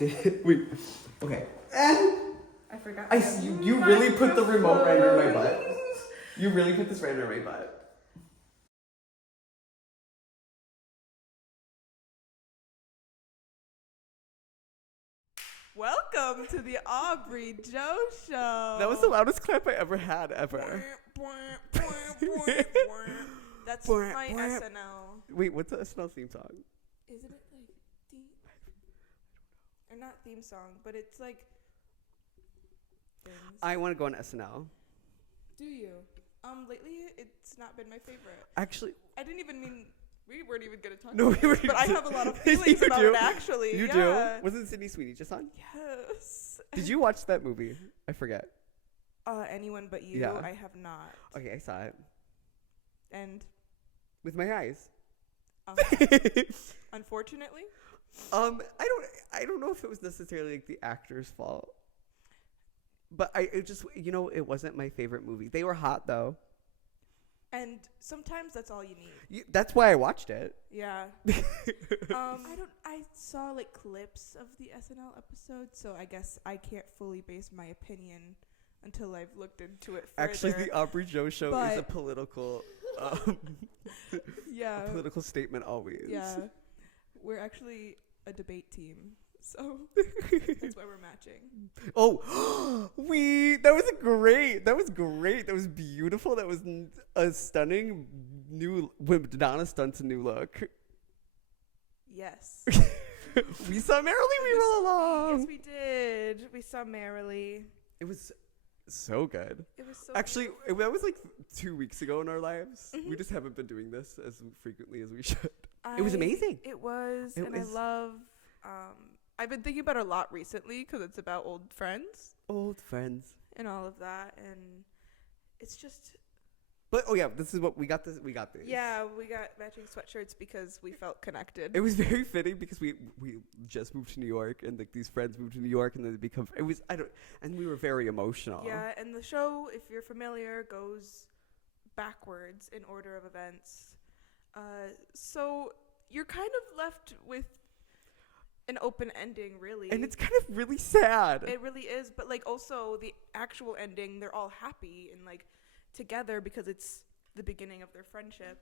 Wait. Okay. And I forgot. you really put the remote right under my butt. You really put this right under my butt. Welcome to the Aubree Joe Show. That was the loudest clap I ever had, ever. That's my SNL. Wait, what's the SNL theme song? Isn't it like theme? Or not theme song, but it's like things. I want to go on SNL. Do you? Lately it's not been my favorite. Actually, I didn't even mean we weren't even gonna talk no, about we were. it, but I have a lot of feelings about it actually. You yeah. do? Wasn't Sydney Sweeney just on? Yes. Did you watch that movie? I forget. Anyone But You. Yeah. I have not. Okay, I saw it And with my eyes. Unfortunately. I don't know if it was necessarily like the actor's fault. But it just, it wasn't my favorite movie. They were hot though. And sometimes that's all you need. That's why I watched it. Yeah. I saw like clips of the SNL episode, so I guess I can't fully base my opinion until I've looked into it further. Actually, the Aubree Joe Show is a political yeah. a political statement always. Yeah. We're actually a debate team. So that's why we're matching. Oh, that was great. That was great. That was beautiful. That was a stunning new, when Madonna stunts a new look. Yes. We saw Merrily We Roll Along. Yes, we did. We saw Merrily. It was so good. It was so Actually, that was like 2 weeks ago in our lives. Mhm. We just haven't been doing this as frequently as we should. It was amazing. It was, It and was- I love. I've been thinking about it a lot recently because it's about old friends Old friends. and all of that, and it's just. But this is what we got. We got these. Yeah, we got matching sweatshirts because we felt connected. It was very fitting because we just moved to New York, and like these friends moved to New York, and then and we were very emotional. Yeah, and the show, if you're familiar, goes backwards in order of events. So you're kind of left with an open ending, really. And it's kind of really sad. It really is, but like also the actual ending, they're all happy and like together because it's the beginning of their friendship.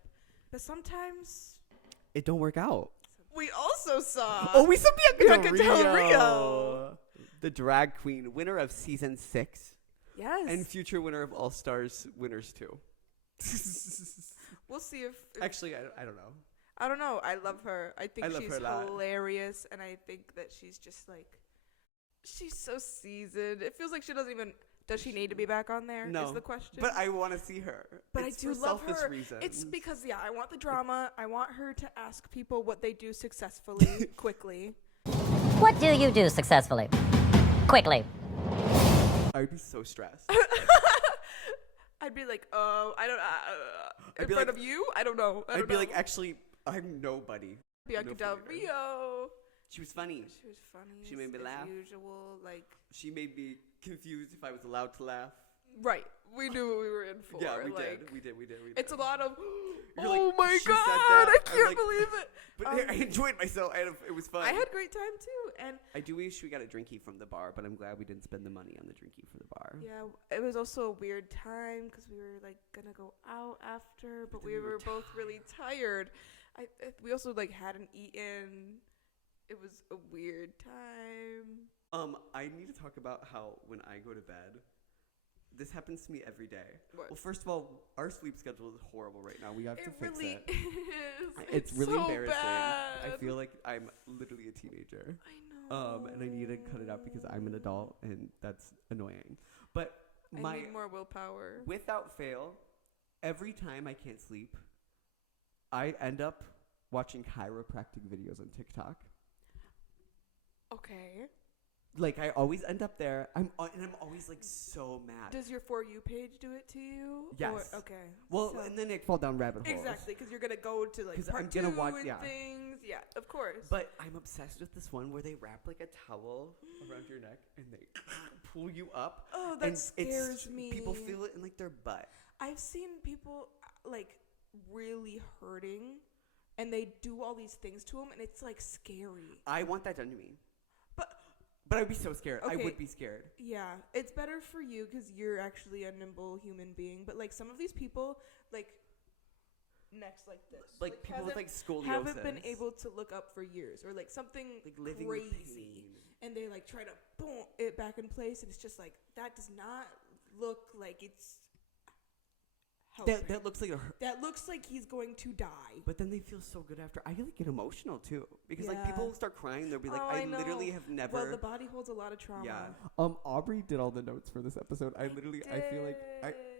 But sometimes it don't work out. we also saw We saw Bianca Del Rio, the drag queen, winner of season 6, yes, and future winner of All Stars winners too. we'll see if Actually, I don't know. I don't know. I love her. I think I love she's her a lot. hilarious, and I think that she's just like, she's so seasoned. It feels like she doesn't even. Does she need to be back on there? No. Is the question. But I want to see her. But It's I do for love selfish her. reasons. It's because I want the drama. I want her to ask people what they do successfully, quickly. What do you do successfully? Quickly. I would be so stressed. I'd be like, I don't. I'd In be front like- of you, I don't know. I I'd don't be know. like, actually, I'm nobody. Bianca no Del flavor. Rio. She was funny. She was funny. She made me laugh. Usual, like. She made me confused if I was allowed to laugh. Right. We knew what we were in for. Yeah, we like, did. We did. It's a lot of. You're Oh like, my she said god! that. I I'm can't like- believe it. But I enjoyed myself. It was fun. I had a great time too, and I do wish we got a drinky from the bar, but I'm glad we didn't spend the money on the drinky for the bar. yeah, it was also a weird time because we were like gonna go out after, but then we we were were both really tired. We also like hadn't eaten. It was a weird time. I need to talk about how when I go to bed, this happens to me every day. What? Well, first of all, our sleep schedule is horrible right now. We have to It fix really it. is. It's really so embarrassing. Bad. I feel like I'm literally a teenager. I know. And I need to cut it out because I'm an adult, and that's annoying. But I need more willpower. without fail, every time I can't sleep, I end up watching chiropractic videos on TikTok. Okay. Like, I always end up there. I'm always like so mad. Does your For You page do it to you? Yes. Or, okay. Well, So- and then I fall down rabbit holes. exactly, because you're gonna go to like 'Cause part I'm gonna two watch- and yeah. things. Yeah, of course. But I'm obsessed with this one where they wrap like a towel around your neck and they pull you up. oh, that And scares me. People feel it in like their butt. I've seen people like really hurting, and they do all these things to them, and it's like scary. I want that done to me. But But I'd be so scared. I Okay. would be scared. Yeah, it's better for you because you're actually a nimble human being. But like some of these people, like necks like this, Like people with like scoliosis. haven't been able to look up for years, or like something like living with crazy, pain. and they like try to boom it back in place, and it's just like that does not look like it's helping. That looks like That looks like he's going to die. But then they feel so good after. I like get emotional too because like Yeah. people start crying. They'll be like, Oh, I know. literally have never. Well, the body holds a lot of trauma. Yeah. Aubree did all the notes for this episode. I feel like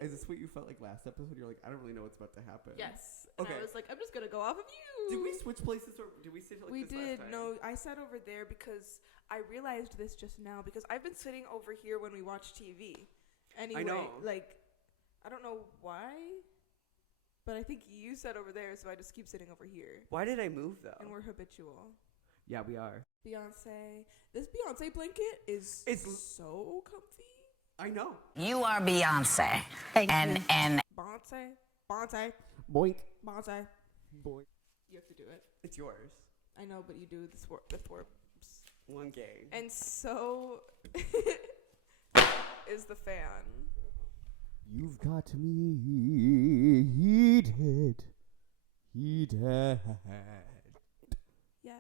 is this what you felt like last episode? You're like, I don't really know what's about to happen. Yes. And Okay. I was like, I'm just gonna go off of you. Did we switch places or did we sit like We this did. last time? No, I sat over there because I realized this just now because I've been sitting over here when we watch TV. Anyway, know. like I don't know why, but I think you sat over there, so I just keep sitting over here. Why did I move though? And we're habitual. Yeah, we are. Beyonce. This Beyonce blanket is so comfy. I know. You are Beyonce. And Beyonce. Boink. Beyonce. Boink. You have to do it. It's yours. I know, but you do the twerps. One game. And so is the fan. You've got me heated. Heated. Yeah.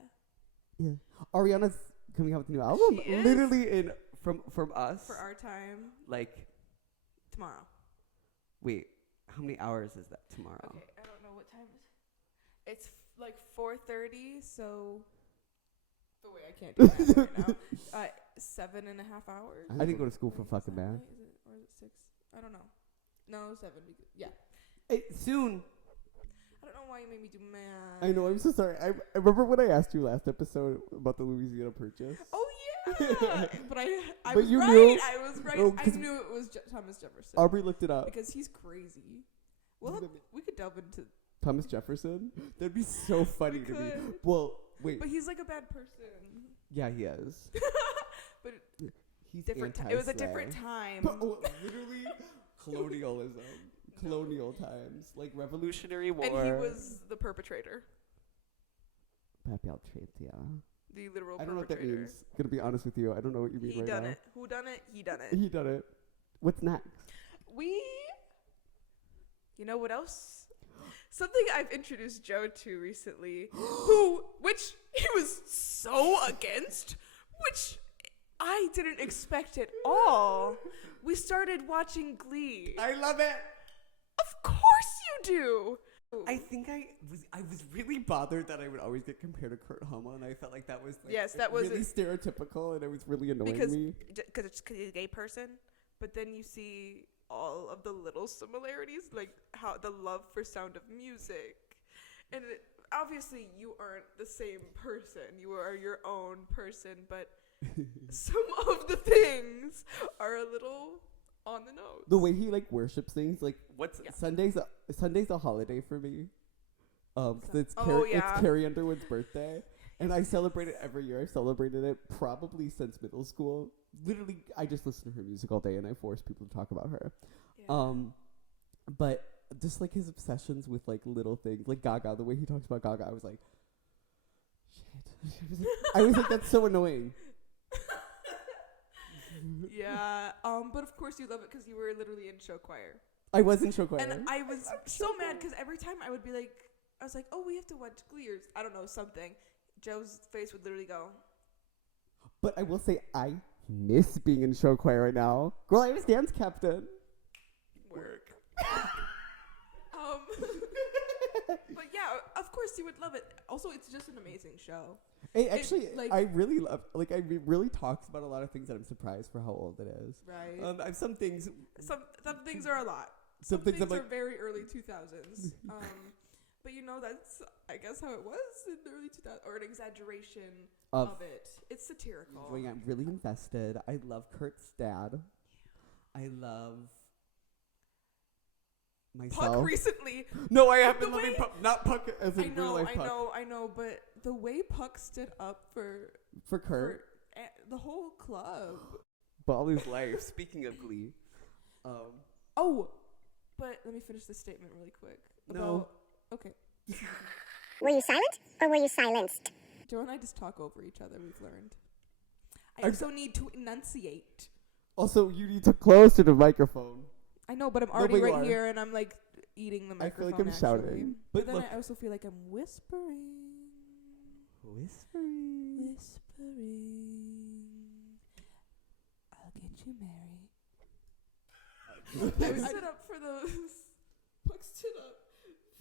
Yeah. Ariana's coming out with a new album. She is? Literally in from us. For our time like tomorrow. wait, how many hours is that tomorrow? Okay, I don't know what time it's like 4:30, so but wait, I can't do that right now. 7.5 hours. I didn't go to school for Wait, fucking is that math. right? Is it, or is it 6? I don't know. No, 7. Yeah. Hey, soon. I don't know why you made me do math. I know, I'm so sorry. I remember when I asked you last episode about the Louisiana Purchase. Oh yeah, but I But was you right. knew- I was right. Oh, I 'cause knew it was Thomas Jefferson Aubree looked it up. because he's crazy. We could delve into, Thomas Jefferson? That'd be so funny to me. could. Well, wait. but he's like a bad person. Yeah, he is. But He's different. It was a different time. Literally colonialism. Colonial times. Like Revolutionary War. And he was the perpetrator, Papi Altratia. the literal I don't know what that perpetrator. means. Gonna be honest with you. I don't know what you mean He right done now. it. Who done it? He done it. He done it. What's next? You know what else? Something I've introduced Joe to recently, which he was so against, which I didn't expect at all. We started watching Glee. I love it. Of course you do. I think I was really bothered that I would always get compared to Kurt Hummel, and I felt like that was like Yes, that was really it. stereotypical, and it was really annoying because me. because he's a gay person, but then you see all of the little similarities, like how the love for Sound of Music, and obviously you aren't the same person. You are your own person, but some of the things are a little on the nose. The way he like worships things, like what's Yeah. Sunday's a holiday for me. 'Cause it's Oh, it's yeah. Carrie Underwood's birthday, and I celebrate it every year. I've celebrated it probably since middle school. Literally, I just listen to her music all day, and I force people to talk about her. Yeah. But just like his obsessions with like little things, like Gaga, the way he talks about Gaga, I was like, shit. I was like, that's so annoying. Yeah, but of course you love it because you were literally in show choir. I was in show choir. And I was so mad because every time I would be like, I was like, oh, we have to watch Glee or I don't know, something. Joe's face would literally go. But I will say, I miss being in show choir right now. Girl, I was dance captain. Work. But yeah, of course you would love it. Also, it's just an amazing show. It actually, like- I really love, like, really talks about a lot of things that I'm surprised for how old it is. Right. I have some things. Some things are a lot. Some things I'm are like, very early 2000s. But you know, that's, I guess, how it was in the early 2000s, or an exaggeration Of- of it. It's satirical. I'm really invested. I love Kurt's dad. I love myself. Puck recently. No, I have been The loving way- Puck, not Puck as I in real life Puck. I know, but the way Puck stood up for For Kurt. the whole club. But all his Life. Speaking of Glee, Oh, but let me finish this statement really quick. No. Okay. Were you silent or were you silenced? Joe and I just talk over each other, we've learned. I also need to enunciate. Also, you need to close to the microphone. I know, but I'm No, already but you right are. here, and I'm like eating the I feel microphone. like I'm actually. shouting. But But then look. I also feel like I'm whispering. Whispering. I'll get you married. I was set up for those. Puck stood up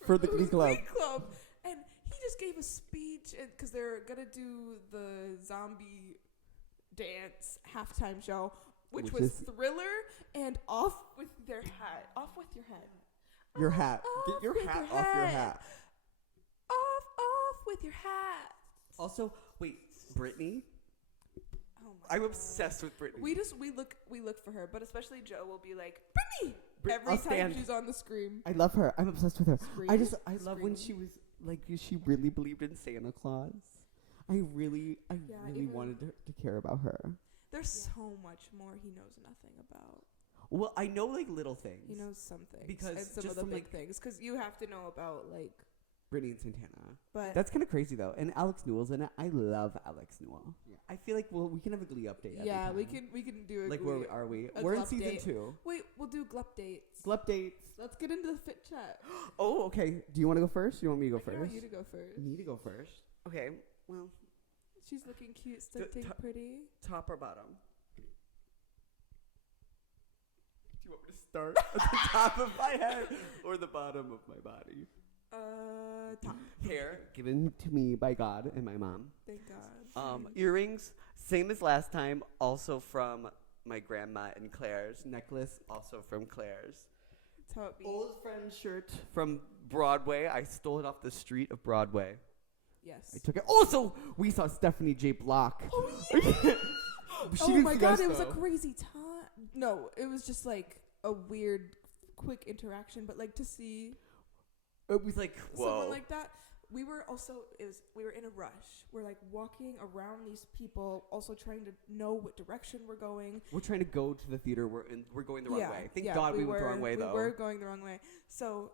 For the those Glee Club. and he just gave a speech because they're gonna do the zombie dance halftime show, which was is- Thriller and Off with Their Hat. Off with your head. Your hat. Off Get your with hat your off your head. hat. Off with your hat. Also, wait, Brittany? Oh my I'm God. obsessed with Brittany. We look for her, but especially Joe will be like, Brittany! Every I'll time stand. she's on the screen. I love her. I'm obsessed with her. I love when Scream. she was like, she really believed in Santa Claus. I really even- wanted to care about her. There's so much more he knows nothing about. Well, I know like little things. He knows some things. Because and some just of the from, big like- things. Because you have to know about, like, Brittany and Santana. but That's kind of crazy though. And Alex Newell's in it. I love Alex Newell. Yeah. I feel like we can have a Glee update. every yeah, we time. can do a Like Glee- where are we? a We're in Glup season date. 2. Wait, we'll do Glup dates. Glup dates. Let's get into the fit chat. Oh, okay. Do you want to go first? Do you want me to go I want first? you to go first. Me to go first. Okay. Well, She's looking cute, stunting, pretty. Top or bottom? Do you want me to start at the top of my head or the bottom of my body? Top. Hair. given to me by God and my mom. Thank God. Earrings, same as last time, also from my grandma and Claire's. Necklace. Also from Claire's. That's how it be. Old friend shirt from Broadway. I stole it off the street of Broadway. Yes. I took it. Also, we saw Stephanie J. Block. Oh, She oh didn't my see God, us, it was a though. crazy time. No, it was just like a weird, quick interaction. But like to see It was like, someone Whoa. like that. We were in a rush. We're like walking around these people, also trying to know what direction we're going. we're trying to go to the theater. We're going the wrong way. Thank yeah, God we went the wrong way, though. We were going the wrong way. So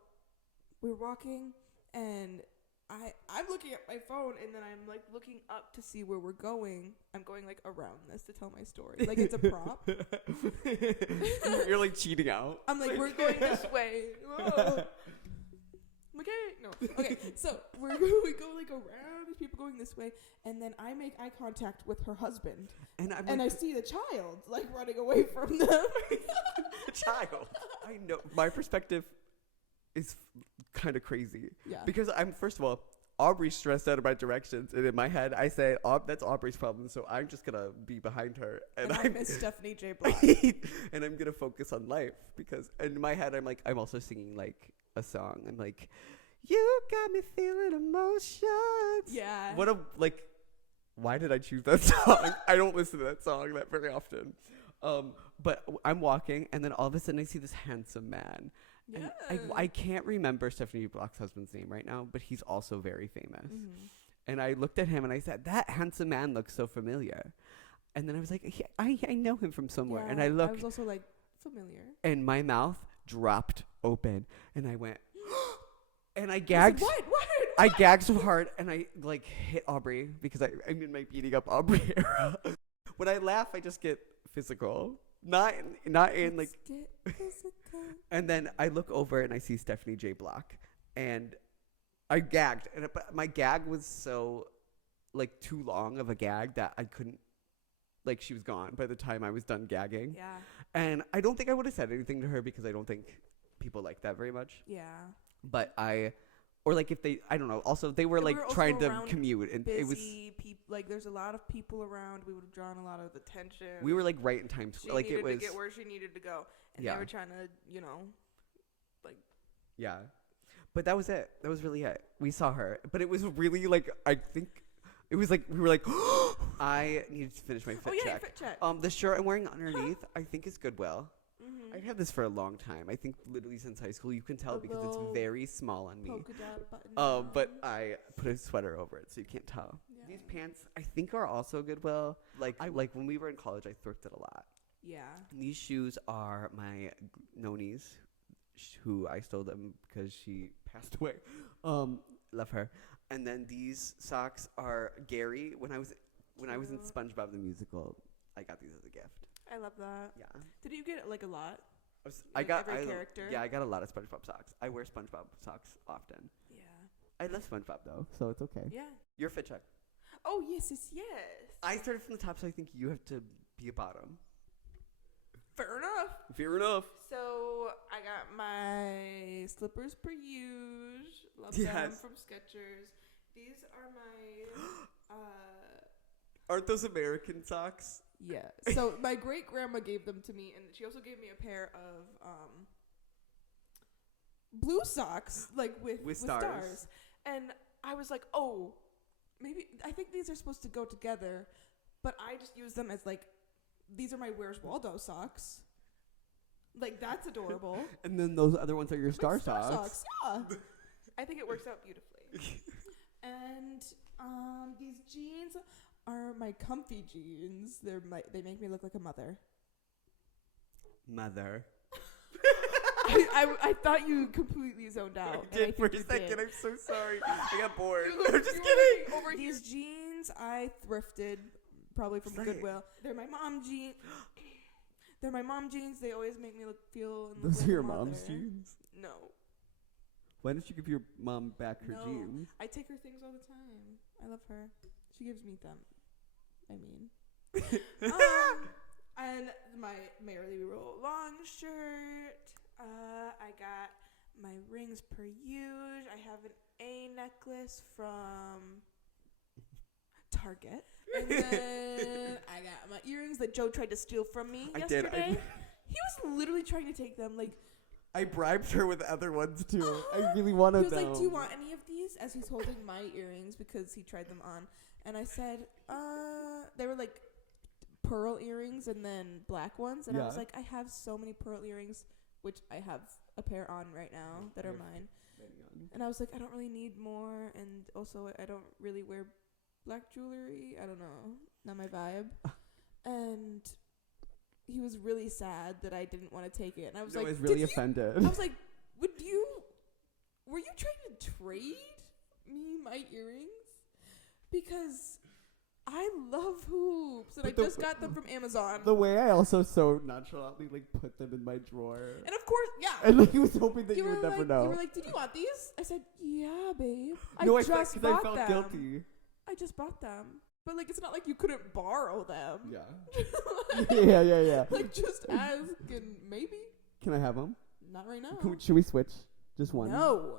we were walking, and I'm looking at my phone, and then I'm like looking up to see where we're going. I'm going like around this to tell my story, like it's a prop. You're like cheating out. I'm like, we're going this way. Whoa. Okay, no. Okay, so we go like around these people going this way, and then I make eye contact with her husband, And I'm and I like, see the child like running away from them. Child. I know. My perspective is kind of crazy. Yeah. Because I'm, first of all, Aubrey's stressed out about directions. And in my head, I say, that's Aubrey's problem. So I'm just going to be behind her. And I miss Stephanie J. Block. and I'm going to focus on life. Because in my head, I'm also singing like a song. I'm like, you got me feeling emotions. Yeah. What a, like, why did I choose that song? I don't listen to that song that very often. But I'm walking, and then all of a sudden I see this handsome man. And I can't remember Stephanie Block's husband's name right now, but he's also very famous. Mhm. And I looked at him and I said, that handsome man looks so familiar. And then I was like, I know him from somewhere. And I I looked, was also like familiar. and my mouth dropped open, and I went, and I I said, gagged. what? I gagged so hard, and I like hit Aubrey because I'm in my beating up Aubrey era. When I laugh, I just get physical. Not in like. Let's get physical. And then I look over and I see Stephanie J. Block, and I gagged, but my gag was so like too long of a gag that I couldn't. Like, she was gone by the time I was done gagging. Yeah. And I don't think I would have said anything to her because I don't think people like that very much. Yeah. But or like if they, I don't know. Also, they were And we like were also trying to around commute, and it was. Busy people, like there's a lot of people around. We would have drawn a lot of attention. We were like right in Times She Square. Like needed it was. to get where she needed to go, and Yeah. they were trying to, like. Yeah. But that was it. That was really it. We saw her, but it was really like, I think it was like we were like, I needed to finish my fit Oh yeah, check. fit check. The shirt I'm wearing underneath, I think is Goodwill. Mm-hmm. I've had this for a long time. I think literally since high school. You can tell The because it's little very small on me. Polka dot button. But I put a sweater over it, so you can't tell. Yeah. These pants, I think, are also Goodwill. Like when we were in college, I thrifted a lot. Yeah. And these shoes are my noni's, who I stole them because she passed away. Love her. And then these socks are Gary. When I was in SpongeBob the Musical, I got these as a gift. I love that. Yeah. Did you get like a lot? I got every character? Yeah, I got a lot of SpongeBob socks. I wear SpongeBob socks often. Yeah. I love SpongeBob though. So it's okay. Yeah. You're a fit check. Oh yes. I started from the top, so I think you have to be a bottom. Fair enough. Fair enough. So I got my slippers per use. Love them Yes. from Skechers. These are my Aren't those American socks? yeah. So my great grandma gave them to me, and she also gave me a pair of blue socks, like with stars. And I was like, oh, maybe I think these are supposed to go together, but I just use them as like, these are my Where's Waldo socks. Like that's adorable. And then those other ones are your star Like socks. Yeah. I think it works out beautifully. And these jeans are my comfy jeans. They make me look like a mother. Mother. I thought you completely zoned out. I did for a think you second. did. I'm so sorry. I got bored. You I'm just were kidding. looking over these jeans I thrifted probably from Say it. Goodwill. They're my mom jeans. They're my mom jeans. They always make me feel. And look Those like are a your mother. mom's jeans. No, Why don't you give your mom back her No. jeans? I take her things all the time. I love her. She gives me them. I mean, and my Merrily Roll long shirt. I got my rings per use. I have an A necklace from Target. And then I got my earrings that Joe tried to steal from me yesterday. He was literally trying to take them. Like, I bribed her with other ones too. I really wanted he was them. like, "Do you want any of these?" As he's holding my earrings because he tried them on, and I said, they were like pearl earrings and then black ones, and I was Yeah. like, "I have so many pearl earrings, which I have a pair on right now that are mine." And I was like, "I don't really need more, and also I don't really wear black jewelry. I don't know, not my vibe." And he was really sad that I didn't want to take it, and I was I like, was really "Did you offended. I was like, were you trying to trade me my earrings? Because I love hoops, and But I just got them from Amazon. The way I also so nonchalantly like put them in my drawer. And of course, yeah. And like he was hoping that you were would never like, know. You were like, "Did you want these?" I said, "Yeah, babe. No, I just because bought I felt them. guilty. I just bought them." But like, it's not like you couldn't borrow them. Yeah. yeah. Like, just ask and maybe. Can I have them? Not right now. Should we switch? Just one. No.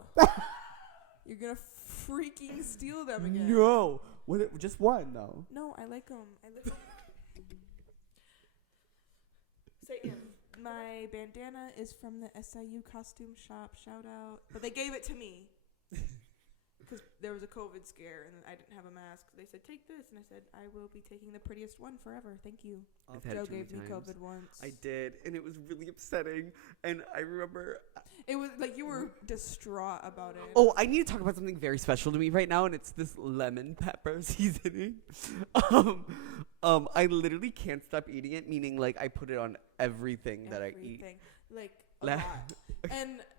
You're gonna freaking steal them again. No. Just one though. No, I like them. Say it. My bandana is from the SIU costume shop. Shout out. But they gave it to me. Because there was a COVID scare and I didn't have a mask. They said, "Take this." And I said, "I will be taking the prettiest one forever. Thank you." I've had Joe it too many gave me times. COVID once. I did, and it was really upsetting. And I remember. It was like you were distraught about it. Oh, I need to talk about something very special to me right now, and it's this lemon pepper seasoning. I literally can't stop eating it. Meaning, like, I put it on everything that I eat. Everything. Like, a La- lot.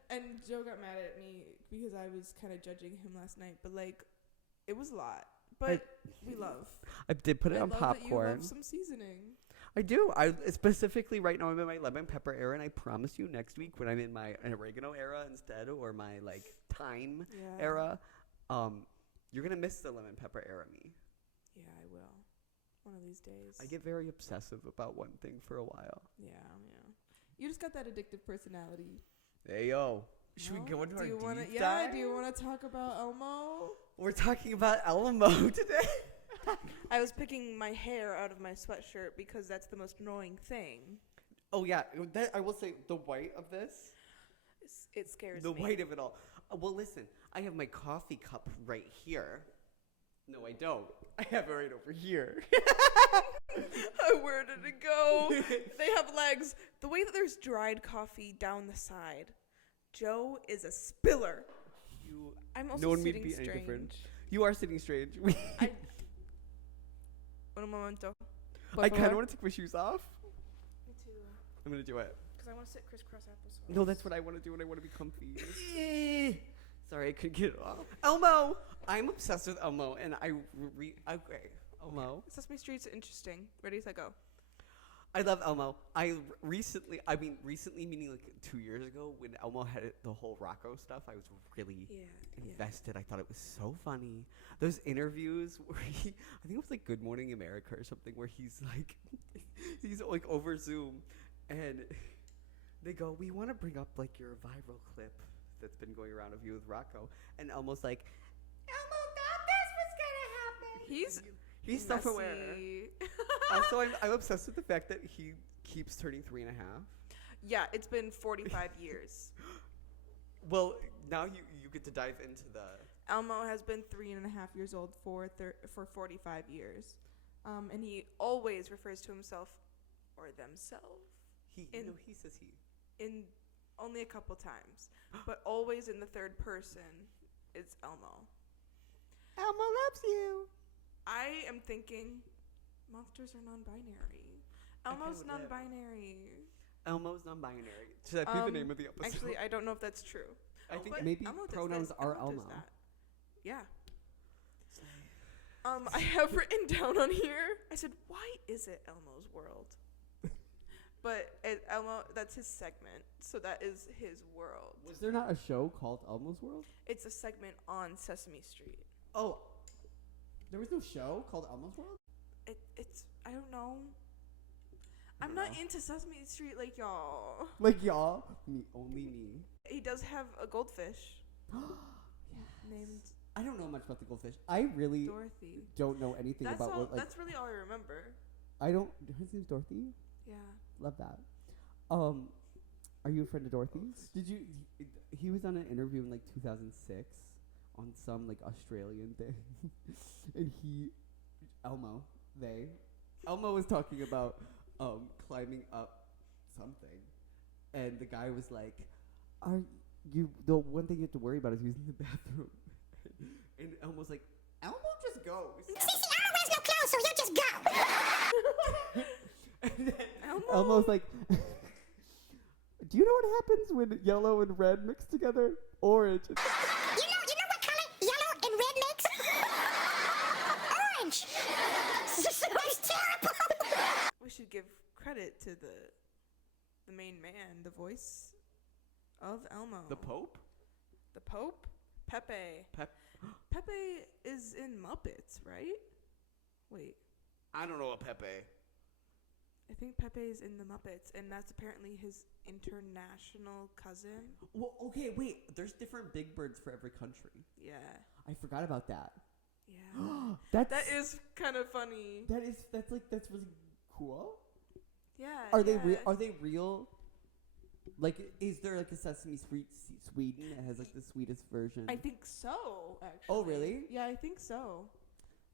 And Joe got mad at me because I was kind of judging him last night. But, like, it was a lot. But we love. I did put it on love popcorn. That you love some seasoning. I do. I specifically right now I'm in my lemon pepper era, and I promise you next week when I'm in my oregano era instead, or my like thyme era, you're gonna miss the lemon pepper era me. Yeah, I will. One of these days. I get very obsessive about one thing for a while. Yeah. You just got that addictive personality. Hey yo, should No? we go into our Do you deep wanna? dive? Yeah. Do you want to talk about Elmo? We're talking about Elmo today. I was picking my hair out of my sweatshirt because that's the most annoying thing. Oh yeah, I will say the white of this. It scares The me. white of it all. Well, listen, I have my coffee cup right here. No, I don't. I have it right over here. Where did it go? They have legs. The way that there's dried coffee down the side. Joe is a spiller. I'm also No one would sitting be any strange. different. You are sitting strange. Un momento. I kind of want to take my shoes off. Me too. I'm going to do it. Because I want to sit crisscross applesauce. No, that's what I want to do, and I want to be comfy. Sorry, I couldn't get it off. Elmo! I'm obsessed with Elmo, and okay, Elmo. Sesame Street's interesting. Ready, set, go. I love Elmo. Recently meaning like 2 years ago when Elmo had the whole Rocco stuff, I was really invested. I thought it was so funny. Those interviews where I think it was like Good Morning America or something, where he's like over Zoom, and they go, "We want to bring up like your viral clip that's been going around of you with Rocco," and Elmo's like, "Elmo thought this was gonna happen." He's self-aware. Also, I'm obsessed with the fact that he keeps turning 3.5. Yeah, it's been 45 years. Well, now you get to dive into the... Elmo has been 3.5 years old for 45 years. And he always refers to himself or themselves. He says he. In only a couple times. But always in the third person, it's Elmo. Elmo loves you. I am thinking monsters are non-binary. Elmo's non-binary. Elmo's non-binary. Should that be the name of the episode? Actually, I don't know if that's true. I think maybe pronouns are Elmo. Yeah. I have written down on here, I said, why is it Elmo's World? But Elmo, that's his segment, so that is his world. Was there not a show called Elmo's World? It's a segment on Sesame Street. Oh, there was no show called Elmo's World? It's I don't know. I'm not into Sesame Street like y'all. Like y'all? Only me. He does have a goldfish. Named I don't know much about the goldfish. I really Dorothy. don't know anything about what. Like, that's really all I remember. I don't. His name's Dorothy. Yeah. Love that. Are you a friend of Dorothy's? Did you? He was on an interview in like 2006 on some like Australian thing, and Elmo was talking about climbing up something, and the guy was like, the one thing you have to worry about is using the bathroom. And Elmo's like, Elmo just goes. Sissy, Elmo wears no clothes, so you just go. And then Elmo's like, do you know what happens when yellow and red mix together? Orange. You know what color yellow and red makes? Orange. That's terrible. We should give credit to the main man, the voice of Elmo. The Pope? The Pope? Pepe. Pepe is in Muppets, right? Wait. I don't know what Pepe. I think Pepe is in the Muppets, and that's apparently his international cousin. Well, okay, wait. There's different Big Birds for every country. Yeah. I forgot about that. Yeah. That is kind of funny. That's really cool. Yeah. Are they real? Like, is there like a Sesame Street Sweden that has like the sweetest version? I think so, actually. Oh, really? Yeah, I think so.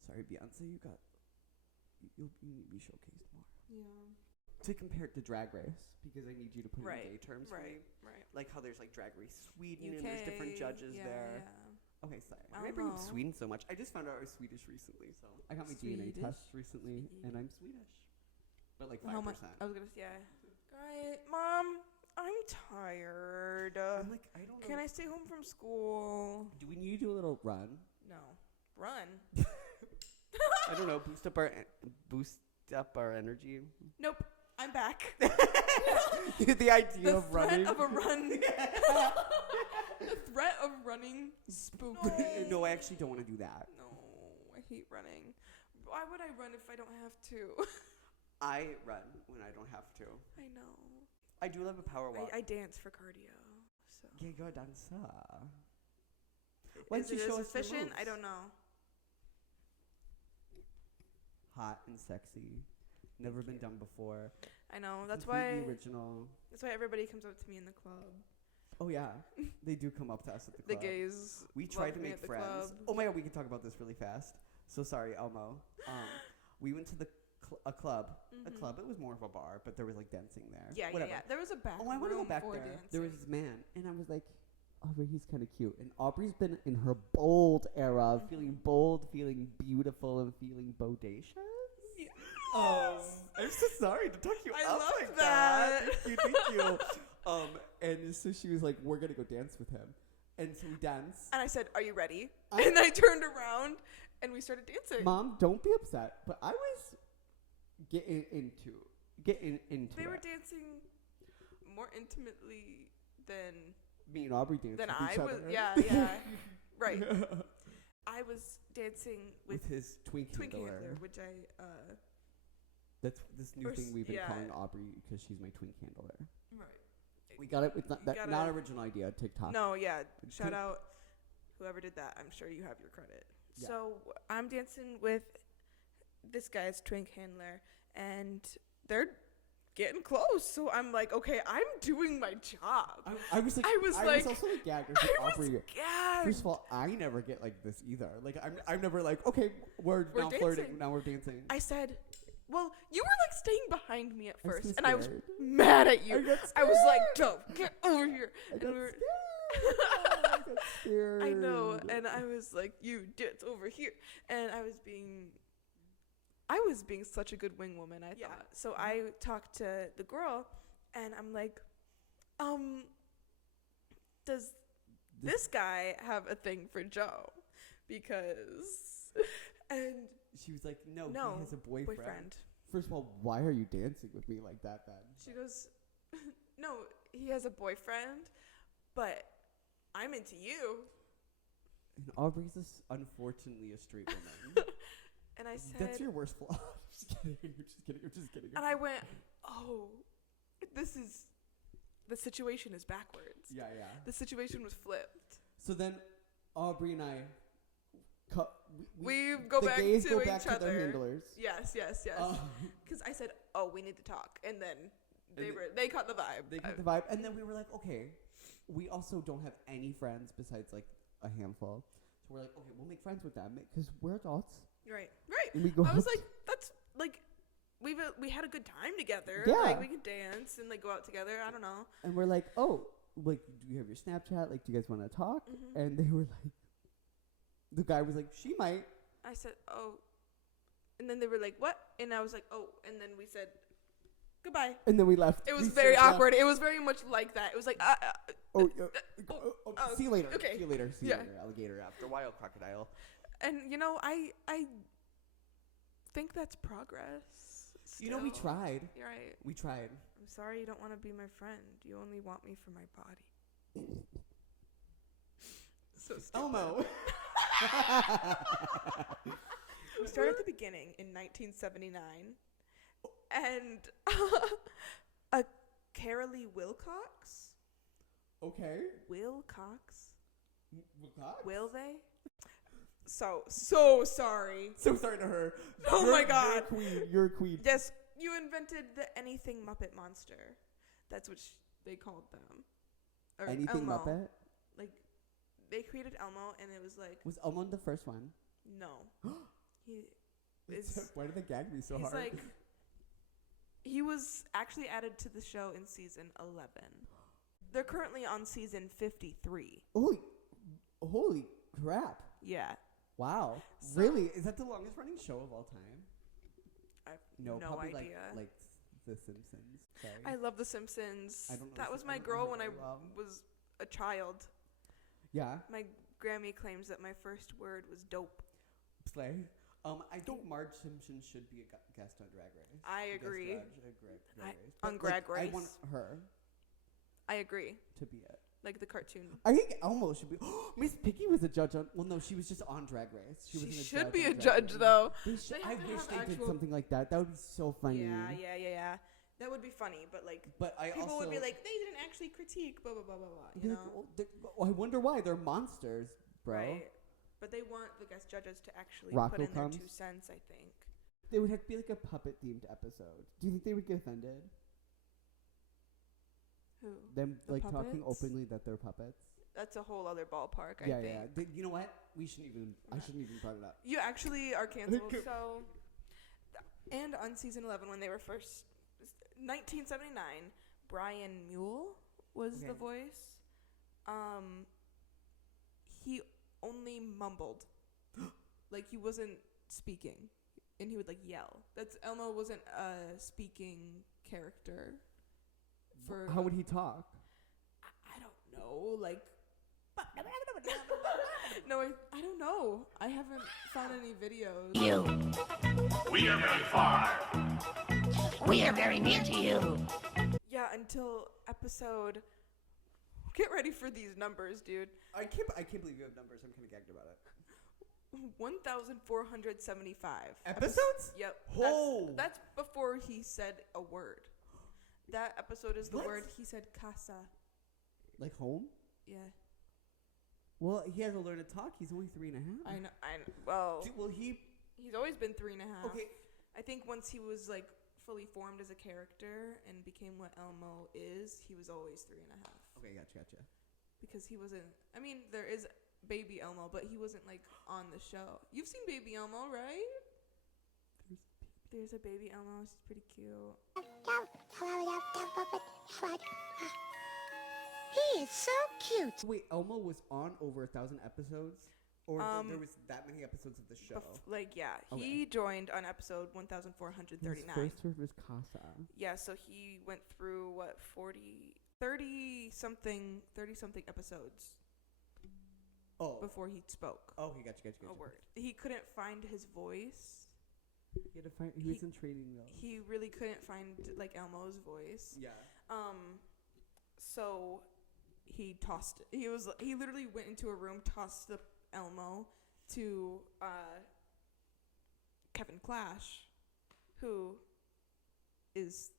Sorry, Beyonce, you need to be showcased more. Yeah. To compare it to Drag Race, because I need you to put it in gay terms for me. Right. Like how there's like Drag Race Sweden UK, and there's different judges there. Yeah. Okay, sorry. Why did I bring up Sweden so much? I just found out I was Swedish recently, so I got my DNA test recently, and I'm Swedish. But like 5%. How much? I was gonna say, Right, Mom, I'm tired. I'm like, I don't know. Can I stay home from school? Do we need to do a little run? No. Run. I don't know. Boost up our energy. Nope. I'm back. The idea of running. The threat of a run. The threat of running spooks me. No, I actually don't want to do that. No, I hate running. Why would I run if I don't have to? I run when I don't have to. I know. I do love a power walk. I dance for cardio. So. Yeah, go dancer. Why don't you show us efficient? Moves? I don't know. Hot and sexy. Never been done before. I know. That's Completely why. Original. That's why everybody comes up to me in the club. Oh yeah, they do come up to us at the The club. gays. We try to me make at the friends. club. Oh my god, we can talk about this really fast. So sorry, Elmo. We went to a club. A club. It was more of a bar, but there was like dancing there. Yeah, Whatever. yeah. There was a back. Oh, I want to go back for there. dancing. There was this man, and I was like, Aubree, he's kind of cute. And Aubrey's been in her bold era of feeling bold, feeling beautiful, and feeling bodacious. I'm so sorry to talk you I up love like that. Thank you. And so she was like, we're going to go dance with him. And so we danced. And I said, "Are you ready?" And I turned around, and we started dancing. Mom, don't be upset, but I was getting into get into They it. were dancing more intimately than Me and Aubree danced than with I each was. other. Yeah, right. I was dancing with with his twink handler. handler, which I That's this new Or thing we've been yeah. calling Aubree because she's my twink handler. right. We got it with not, You that, gotta- not original idea. TikTok. No, yeah. Shout Good. out whoever did that. I'm sure you have your credit. Yeah. So I'm dancing with this guy's twink handler, and they're getting close. So I'm like, okay, I'm doing my job. I was like, I was I like- was also like, yeah, 'cause like, I was Aubree. gagged. First of all, I never get like this either. Like I'm never like, okay, we're now flirting, dancing. now we're dancing. I said, well, you were like staying behind me at I was first, too and I was scared. mad at I you. got I was like, "Don't get over here!" I And got we were, scared. I got scared. I know, and I was like, "You dance over here," and I was being such a good wing woman. I thought. So I talked to the girl, and I'm like, does this guy have a thing for Joe? Because, and She was like, no, no, he has a boyfriend. First of all, why are you dancing with me like that then? She goes, no, he has a boyfriend, but I'm into you. And Aubree's unfortunately a straight woman. And I said, That's your worst flaw. Just kidding. I'm just kidding. and I went, oh, the situation is backwards. Yeah. The situation was flipped. So then Aubree and I We go the back gays to go each back to other. their handlers. Yes. Because I said, oh, we need to talk. And then they caught the vibe. They get the vibe. And then we were like, okay, we also don't have any friends besides like a handful. So we're like, okay, we'll make friends with them because we're adults. Right. And we go I was out- like, that's like, we had a good time together. Yeah. Like we could dance and like go out together. I don't know. and we're like, oh, like, do you have your Snapchat? Like, do you guys want to talk? Mhm. And they were like, the guy was like, she might. I said, oh. And then they were like, what? And I was like, oh. And then we said, goodbye. And then we left. It was We very straight left. awkward. It was very much like that. It was like, See you later. okay. See you later. See Yeah. you later, alligator. After a while, crocodile. and you know, I think that's progress. You know, we still. tried. You're right. We tried. I'm sorry you don't want to be my friend. You only want me for my body. So stupid. Elmo. We started at the beginning in 1979, and a Carolee Wilcox. Okay. Wilcox. What? Will they? So sorry. So sorry to her. Oh my God. You're a queen. Yes, you invented the anything Muppet monster. That's what they called them. Or Anything Elmo. Muppet? Like, they created Elmo, and it was like, Was Elmo the first one? no. He is. Why did they gag me so He's hard? like. He was actually added to the show in season 11. They're currently on season 53. Holy crap. Yeah. Wow. So- Really? Is that the longest running show of all time? I have No, no probably idea. like The Simpsons. Sorry. I love The Simpsons. I don't know That the was Sim- my I don't girl know when I very well. was a child. Yeah. My Grammy claims that my first word was dope. Slay. I think Marge Simpson should be a guest on Drag Race. I A guest agree. judge at Drag Race. on But, Drag I Race. want her I agree. to be it. Like the cartoon. I think Elmo should be. Miss Piggy was a judge on. Well, no, she was just on Drag Race. She wasn't a should judge be on a Drag judge, Race. though. They should, They I have to wish have they did actual- something like that. That would be so funny. Yeah. That would be funny, but like But I people also would be like, they didn't actually critique, blah blah blah blah blah. I'd You be know, like, I wonder why they're monsters, bro. right? But they want the guest judges to actually Rocco put in comes? their 2 cents. I think. They would have to be like a puppet themed episode. Do you think they would get offended? Who? Them The like talking puppets? openly that they're puppets. That's a whole other ballpark. I Yeah. think. You know what? We shouldn't even. I shouldn't even brought it up. You actually are canceled. So, and on season 11, when they were first, 1979, Brian Mule was the Okay. voice. He only mumbled, like he wasn't speaking, and he would like yell. Elmo wasn't a speaking character. For How would he talk? I don't know, like. No, I don't know. I haven't found any videos. You. We are very far. We are very near to you. Yeah, until episode. Get ready for these numbers, dude. I can't believe you have numbers. I'm kind of gagged about it. 1,475 Episodes? Yep. Oh. That's before he said a word. That episode is the What? word he said casa. Like home? Yeah. Well, he has to learn to talk. He's only 3.5. I know. Well, Well, he. he's always been 3.5. Okay. I think once he was like fully formed as a character and became what Elmo is, he was always 3.5. Okay, gotcha. Because he wasn't. I mean, there is Baby Elmo, but he wasn't like on the show. You've seen Baby Elmo, right? There's a Baby Elmo. She's pretty cute. He is so cute. Wait, Elmo was on over 1,000 episodes? Or there was that many episodes of the show? He joined on episode 1,439. His first word was Casa. Yeah, so he went through what 30 something episodes Oh. before he spoke Oh, he gotcha. a word. He couldn't find his voice. He had to find. He was in training though. He really couldn't find like Elmo's voice. Yeah. So he tossed. He literally went into a room, tossed the Elmo to Kevin Clash, who is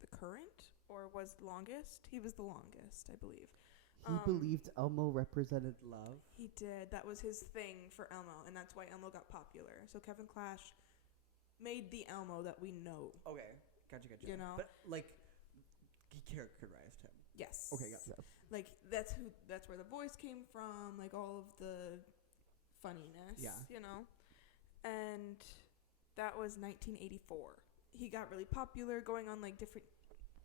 the current or was longest. He was the longest, I believe. He believed Elmo represented love. He did. That was his thing for Elmo, and that's why Elmo got popular. So Kevin Clash made the Elmo that we know. Okay. Gotcha. You know? But, like, he characterized him. Yes. Okay, gotcha. Like that's where the voice came from, like all of the funniness, Yeah. you know. And that was 1984. He got really popular going on like different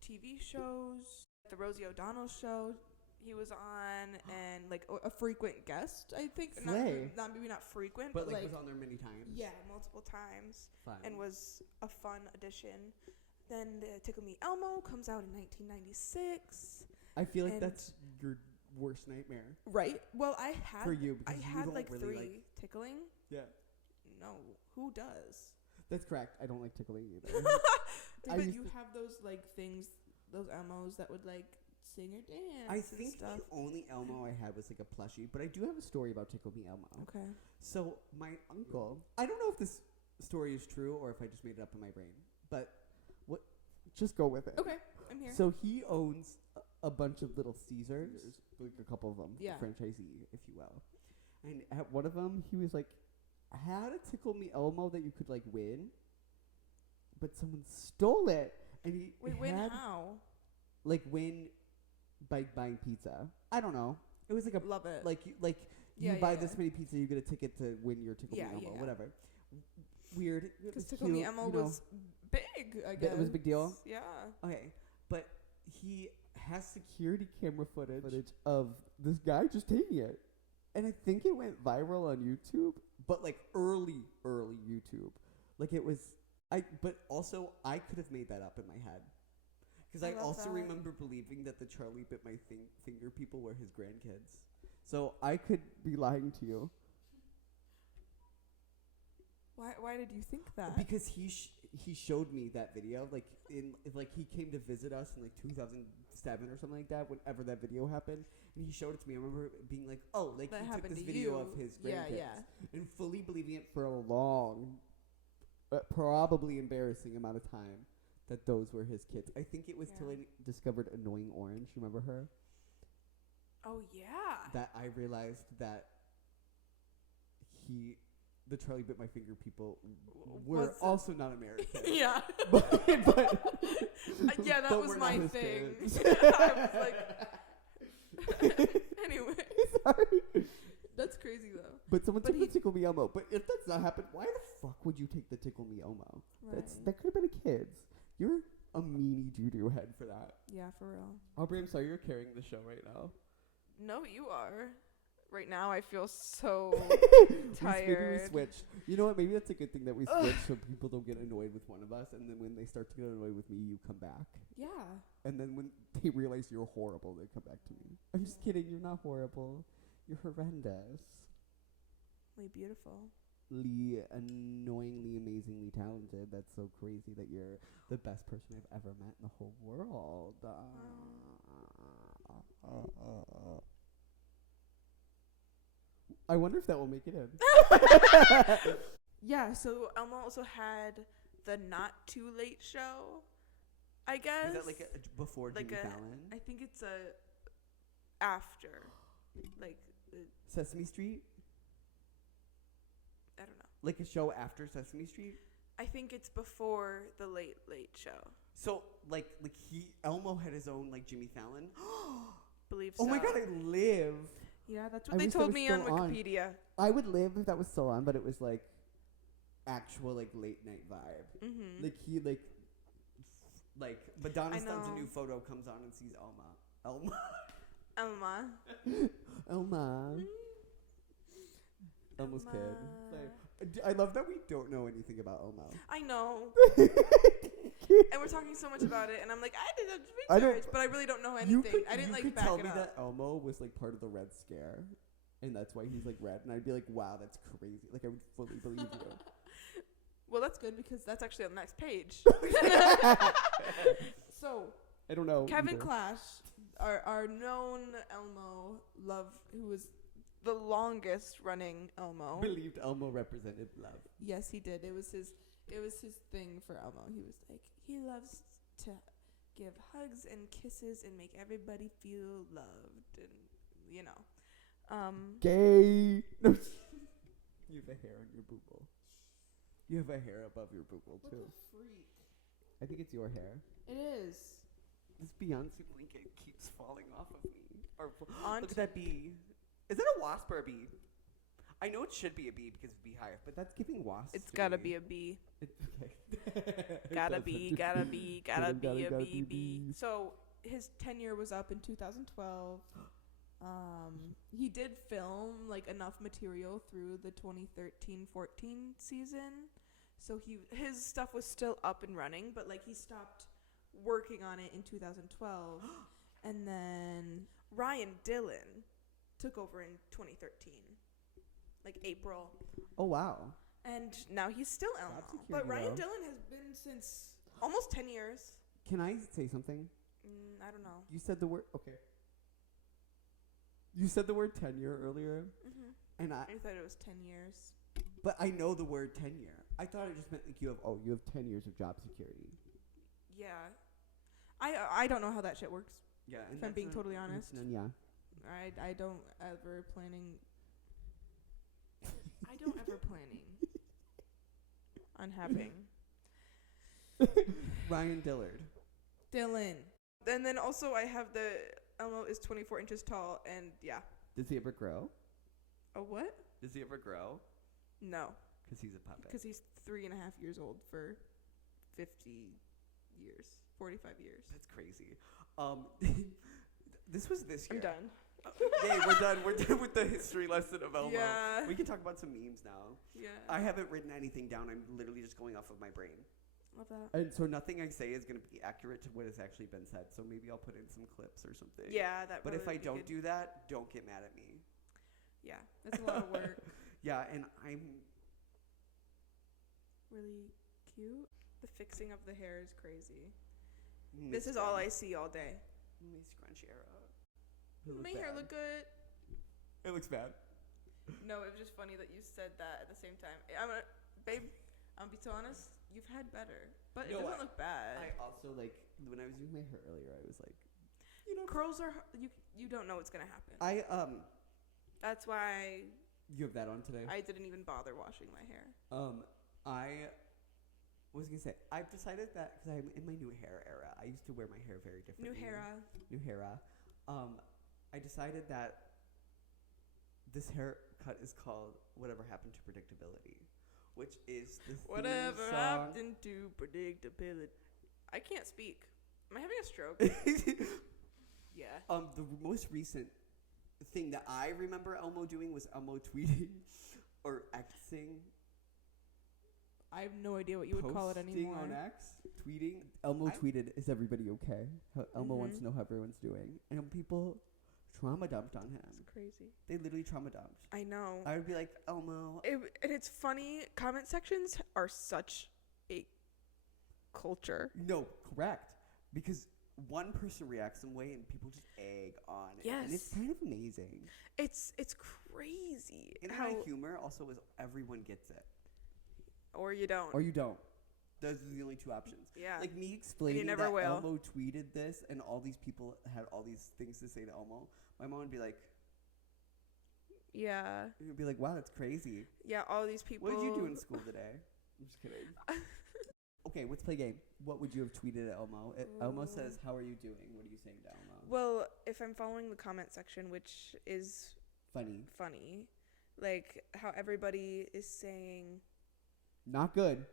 TV shows. The Rosie O'Donnell show he was on, and like a frequent guest, I think. Slay. Maybe not frequent, But, but like, was on there many times. yeah, multiple times. Fun. And was a fun addition. Then the Tickle Me Elmo comes out in 1996. I feel like and- that's your worst nightmare. Right. Well, I had For you, because I you had don't like really 3 like- tickling. Yeah. No, who does? That's correct. I don't like tickling either. I But used you to- have those like things, those Elmos that would like sing or dance. I and think stuff. the only Elmo I had was like a plushie, but I do have a story about Tickle Me Elmo. Okay. So my uncle, I don't know if this story is true or if I just made it up in my brain, but just go with it. Okay, I'm here. So he owns a bunch of Little Caesars, like a couple of them, Yeah. franchisee, if you will. And at one of them, he was like, had a Tickle Me Elmo that you could like win, but someone stole it, and he Wait, win had how? like win by buying pizza. I don't know. It was like a Love it. like you Yeah, buy yeah, this yeah. many pizza, you get a ticket to win your Tickle Yeah, Me Elmo, yeah. whatever. Weird. Because It's Tickle Me cute, Elmo you know. was big, I guess. It was a big deal? Yeah. Okay, but he has security camera footage of this guy just taking it, and I think it went viral on YouTube, but like early YouTube. Like it was, but also I could have made that up in my head, because I I love also that. remember believing that the Charlie Bit My Finger people were his grandkids. So I could be lying to you. Why did you think that? Because he showed me that video, like he came to visit us in like 2007 or something like that, whenever that video happened, and he showed it to me. I remember being like, oh, like That he took happened this to video you. of his Yeah, grandkids, yeah. and fully believing it for a long, probably embarrassing amount of time that those were his kids. I think it was till Yeah. I discovered Annoying Orange. Remember her? Oh yeah. That I realized that the Charlie Bit My Finger people were Was- also not American. Yeah. but Yeah, that but was we're my not his thing. kids. I was like, anyway, Sorry. that's crazy though. But someone But took the he- Tickle Me Elmo. But if that's not happened, why the fuck would you take the Tickle Me Elmo? That could have been a kid's. You're a meanie doo-doo head for that. Yeah, for real. Aubree, I'm sorry you're carrying the show right now. No, you are. Right now, I feel so Maybe we tired. switched. You know what? Maybe that's a good thing that we switched so people don't get annoyed with one of us. And then when they start to get annoyed with me, you come back. Yeah. And then when they realize you're horrible, they come back to me. I'm just kidding. You're not horrible. You're horrendous. Really beautiful. annoyingly, amazingly talented. That's so crazy that you're the best person I've ever met in the whole world. I wonder if that will make it in. Yeah, so Elmo also had the Not Too Late show, I guess. Is that like before like Jimmy a, Fallon? I think it's after. Like, Sesame Street? I don't know. Like a show after Sesame Street? I think it's before the Late Late show. So Elmo had his own like Jimmy Fallon. Believe so. Oh my god, I live. Yeah, that's I what they wish that told was me on still on. Wikipedia. I would live if that was still on, but it was like actual like late night vibe. Mm-hmm. Like he Like Madonna I stuns a know. new photo, comes on and sees Elma. Elma. Elma. Elmo's kid. Like, I love that we don't know anything about Elmo. I know. And we're talking so much about it, and I'm like, I did I don't- research, but I really don't know anything. I didn't like back tell it me up. that Elmo was like part of the Red Scare, and that's why he's like red, and I'd be like, wow, that's crazy. Like I would fully believe you. Well, that's good because that's actually on the next page. So, I don't know. Kevin either. Clash, our known Elmo who was the longest running Elmo. Believed Elmo represented love. Yes, he did. It was his thing for Elmo. He was like, he loves to give hugs and kisses and make everybody feel loved, and you know. Gay. No. You have a hair on your booble. You have a hair above your booble too. Freak. I think it's your hair. It is. This Beyonce blanket keeps falling off of me. On Look at that bee. Is it a wasp or a bee? I know it should be a bee because of beehive, but But that's giving wasps. It's to gotta me. be a bee. Okay. Gotta be a bee. Gotta Bee. be. So his tenure was up in 2012. He did film like enough material through the 2013-14 season, so his stuff was still up and running, but like he stopped working on it in 2012, and then Ryan Dillon took over in 2013, like April, Oh wow. and now he's still Elmo. That's a cute But Ryan hero. Dillon has been since almost 10 years. Can I say something? I don't know. You said the word. Okay. You said the word tenure earlier, and I thought it was 10 years. but I know the word tenure. I thought it just meant like you have 10 years of job security. Yeah. I don't know how that shit works. yeah. If I'm being totally honest. Yeah. I don't ever planning on having Ryan Dillard. Dylan. And then also I have the Elmo is 24 inches tall, and yeah. Does he ever grow? A what? Does he ever grow? No, Because he's a puppet. because he's 3.5 years old for 50 years, 45 years. That's crazy. This was this year. I'm done. Yay, we're done. We're done with the history lesson of Elmo. Yeah. We can talk about some memes now. Yeah. I haven't written anything down. I'm literally just going off of my brain. Love that. And so nothing I say is going to be accurate to what has actually been said. So maybe I'll put in some clips or something. Yeah, that. But if I probably don't would be good. do that, don't get mad at me. Yeah, that's a lot of work. Yeah, and I'm Really cute. The fixing of the hair is crazy. Miss This is all I Scrunch. see all day. Miss Scrunch era. My hair look good. It looks bad. No, it was just funny that you said that at the same time. Babe, I'm be so honest. You've had better, but it No, doesn't look bad. I also like when I was doing my hair earlier. I was like, Curls are you don't know what's gonna happen. That's why you have that on today. I didn't even bother washing my hair. I was gonna say I've decided that because I'm in my new hair era. I used to wear my hair very differently. New hair. I decided that this haircut is called "Whatever Happened to Predictability," which is the Whatever theme song. happened to predictability? I can't speak. Am I having a stroke? Yeah. The most recent thing that I remember Elmo doing was Elmo tweeting or Xing. I have no idea what you would call it anymore. Posting on X, tweeting. Elmo tweeted, "Is everybody okay?" Elmo wants Mhm. to know how everyone's doing, and people trauma dumped on him. It's crazy. They literally trauma dumped. I know. I would be like, Elmo. And it's funny. Comment sections are such a culture. No, correct. Because one person reacts some way and people just egg on it. Yes. And it's kind of amazing. It's crazy. Internet humor also is everyone gets it. Or you don't. Or you don't. Those are the only two options. Yeah. Like me explaining never that will. Elmo tweeted this and all these people had all these things to say to Elmo. My mom would be like, Yeah. you'd be like, wow, that's crazy. Yeah, all these people. What did you do in school today? I'm just kidding. Okay, let's play a game. What would you have tweeted at Elmo? Elmo says, how are you doing? What are you saying to Elmo? Well, if I'm following the comment section, which is Funny. like how everybody is saying, Not good.